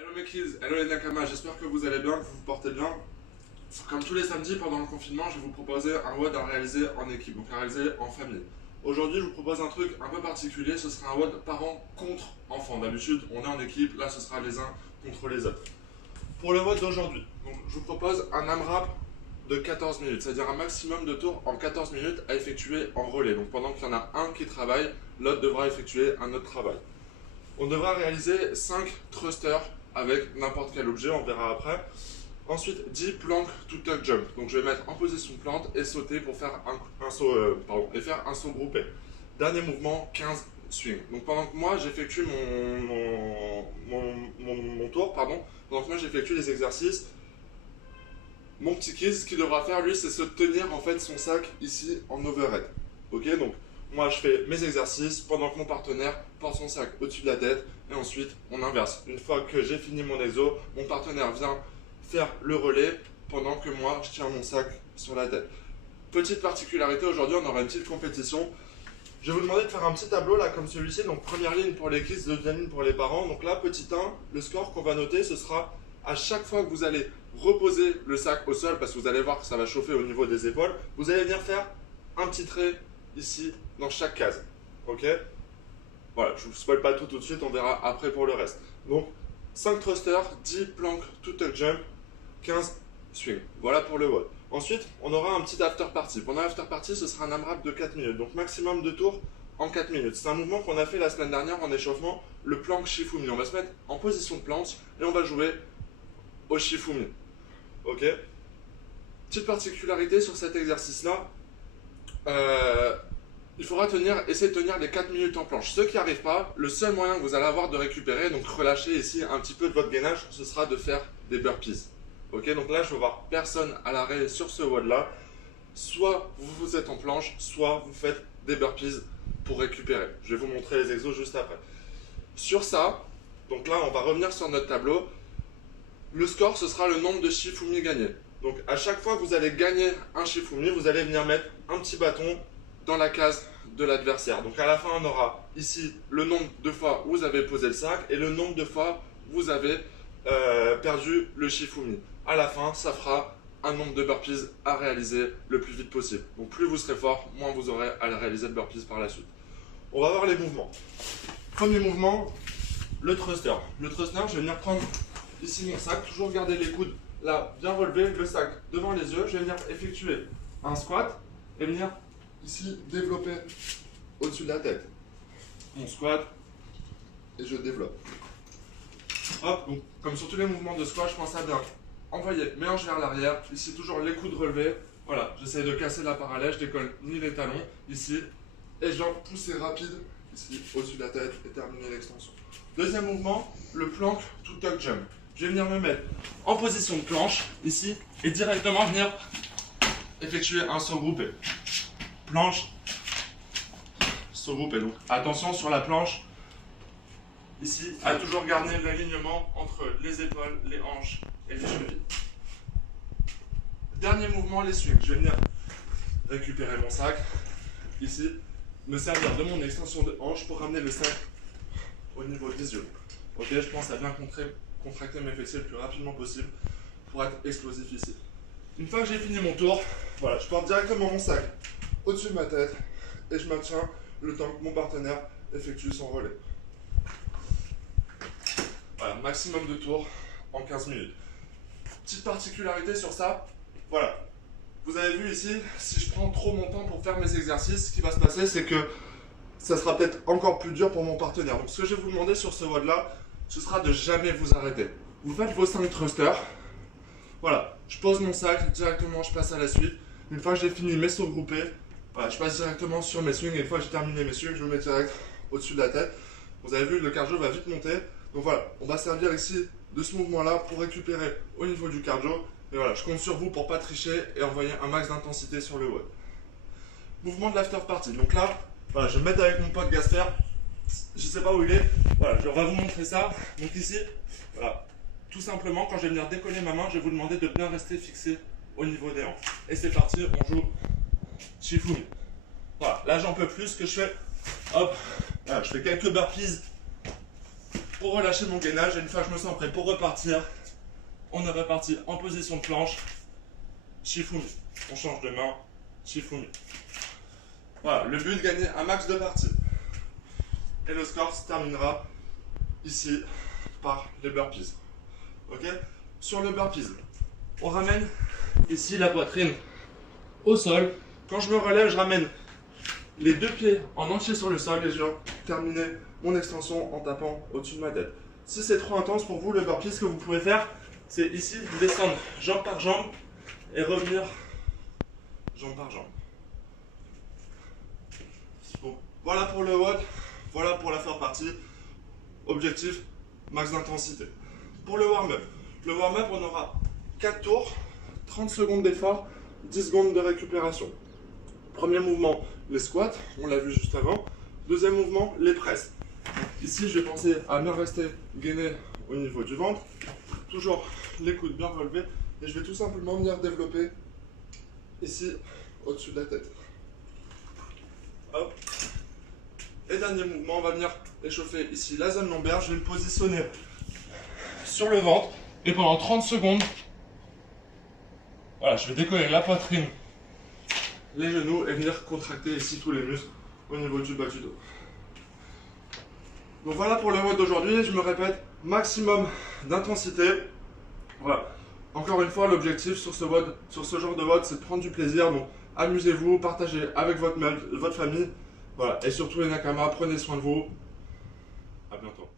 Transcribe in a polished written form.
Hello mes kids, hello les Nakama, j'espère que vous allez bien, que vous vous portez bien. Comme tous les samedis pendant le confinement, je vais vous proposer un WOD à réaliser en équipe, donc à réaliser en famille. Aujourd'hui, je vous propose un truc un peu particulier, ce sera un WOD parents contre enfants. D'habitude, on est en équipe, là ce sera les uns contre les autres. Pour le WOD d'aujourd'hui, je vous propose un AMRAP de 14 minutes, c'est-à-dire un maximum de tours en 14 minutes à effectuer en relais. Donc pendant qu'il y en a un qui travaille, l'autre devra effectuer un autre travail. On devra réaliser 5 thrusters avec n'importe quel objet, on verra après. Ensuite, 10 planques to tuck jump. Donc je vais mettre en position de plante et sauter pour faire un saut, et faire un saut groupé. Dernier mouvement, 15 swings. Donc pendant que moi j'effectue mon tour, pendant que moi j'effectue les exercices, mon petit kid, ce qu'il devra faire lui, c'est se tenir en fait son sac ici en overhead. Ok, donc moi je fais mes exercices pendant que mon partenaire porte son sac au-dessus de la tête et ensuite on inverse. Une fois que j'ai fini mon exo, mon partenaire vient faire le relais pendant que moi je tiens mon sac sur la tête. Petite particularité, aujourd'hui on aura une petite compétition. Je vais vous demander de faire un petit tableau là comme celui-ci. Donc première ligne pour les kids, deuxième ligne pour les parents. Donc là petit 1, le score qu'on va noter ce sera à chaque fois que vous allez reposer le sac au sol, parce que vous allez voir que ça va chauffer au niveau des épaules, vous allez venir faire un petit trait ici dans chaque case. Ok, voilà, je ne vous spoil pas tout de suite, on verra après pour le reste. Donc 5 thrusters, 10 planques to tuck jump, 15 swings. Voilà pour le WOD. Ensuite, on aura un petit after party. Pendant l'after party, ce sera un AMRAP de 4 minutes. Donc maximum de tours en 4 minutes. C'est un mouvement qu'on a fait la semaine dernière en échauffement, le plank Shifumi. On va se mettre en position de planche et on va jouer au Shifumi. Ok. Petite particularité sur cet exercice-là, il faudra essayer de tenir les 4 minutes en planche. Ceux qui n'y arrivent pas, le seul moyen que vous allez avoir de récupérer, donc relâcher ici un petit peu de votre gainage, ce sera de faire des burpees. Ok, donc là je vais voir personne à l'arrêt sur ce WOD là. Soit vous êtes en planche, soit vous faites des burpees pour récupérer. Je vais vous montrer les exos juste après. Sur ça, donc là on va revenir sur notre tableau. Le score ce sera le nombre de Shifumi gagnés. Donc à chaque fois que vous allez gagner un Shifumi, vous allez venir mettre un petit bâton dans la case de l'adversaire. Donc à la fin on aura ici le nombre de fois où vous avez posé le sac et le nombre de fois où vous avez perdu le Shifumi. À la fin ça fera un nombre de burpees à réaliser le plus vite possible. Donc plus vous serez fort, moins vous aurez à réaliser de burpees par la suite. On va voir les mouvements. Premier mouvement, le thruster. Le thruster, je vais venir prendre ici mon sac, toujours garder les coudes là bien relevés, le sac devant les yeux. Je vais venir effectuer un squat et venir ici développer au-dessus de la tête. Mon squat et je développe. Hop, donc comme sur tous les mouvements de squat, je pense à bien envoyer mes hanches vers l'arrière, ici toujours les coudes relevés. Voilà, j'essaie de casser la parallèle, je décolle ni les talons ici et je viens pousser rapide ici au-dessus de la tête et terminer l'extension. Deuxième mouvement, le plank to tuck jump. Je vais venir me mettre en position de planche ici et directement venir effectuer un saut groupé. Planche, saut groupé. Donc attention sur la planche, ici, à toujours garder l'alignement entre les épaules, les hanches et les chevilles. Dernier mouvement, les swings. Je vais venir récupérer mon sac, ici, me servir de mon extension de hanche pour ramener le sac au niveau des yeux. Ok, je pense à bien contracter mes fessiers le plus rapidement possible pour être explosif ici. Une fois que j'ai fini mon tour, voilà, je porte directement mon sac au-dessus de ma tête et je maintiens le temps que mon partenaire effectue son relais. Voilà, maximum de tours en 15 minutes. Petite particularité sur ça, voilà. Vous avez vu ici, si je prends trop mon temps pour faire mes exercices, ce qui va se passer, c'est que ça sera peut-être encore plus dur pour mon partenaire. Donc ce que je vais vous demander sur ce WOD là, ce sera de jamais vous arrêter. Vous faites vos 5 thrusters. Voilà, je pose mon sac, directement je passe à la suite. Une fois que j'ai fini mes sauts groupés, voilà, je passe directement sur mes swings. Et une fois que j'ai terminé mes swings, je me mets direct au-dessus de la tête. Vous avez vu, le cardio va vite monter. Donc voilà, on va servir ici de ce mouvement-là pour récupérer au niveau du cardio. Et voilà, je compte sur vous pour ne pas tricher et envoyer un max d'intensité sur le WOD. Mouvement de l'after party. Donc là, voilà, je vais me mettre avec mon pote Gasper. Je ne sais pas où il est. Voilà, on va vous montrer ça. Donc ici, voilà, tout simplement, quand je vais venir décoller ma main, je vais vous demander de bien rester fixé au niveau des hanches. Et c'est parti, on joue Shifumi. Voilà, là j'en peux plus. Ce que je fais, hop, voilà, je fais quelques burpees pour relâcher mon gainage. Et une fois que je me sens prêt pour repartir, on est reparti en position de planche. Shifumi. On change de main. Shifumi. Voilà, le but, gagner un max de parties. Et le score se terminera ici par les burpees. Ok? Sur le burpees, on ramène ici la poitrine au sol. Quand je me relève, je ramène les deux pieds en entier sur le sol et je viens terminer mon extension en tapant au-dessus de ma tête. Si c'est trop intense pour vous, le burpee, ce que vous pouvez faire, c'est ici descendre jambe par jambe et revenir jambe par jambe. Donc, voilà pour le WOD, voilà pour la faire partie. Objectif, max d'intensité. Pour le warm-up, on aura 4 tours, 30 secondes d'effort, 10 secondes de récupération. Premier mouvement, les squats, on l'a vu juste avant. Deuxième mouvement, les presses. Ici, je vais penser à bien rester gainé au niveau du ventre. Toujours les coudes bien relevés. Et je vais tout simplement venir développer ici, au-dessus de la tête. Hop. Et dernier mouvement, on va venir échauffer ici la zone lombaire. Je vais me positionner sur le ventre. Et pendant 30 secondes, voilà, je vais décoller la poitrine, les genoux et venir contracter ici tous les muscles au niveau du bas du dos. Donc voilà pour le WOD d'aujourd'hui. Je me répète, maximum d'intensité. Voilà. Encore une fois, l'objectif sur ce WOD, sur ce genre de WOD, c'est de prendre du plaisir. Donc amusez-vous, partagez avec votre famille. Voilà. Et surtout les Nakama, prenez soin de vous. À bientôt.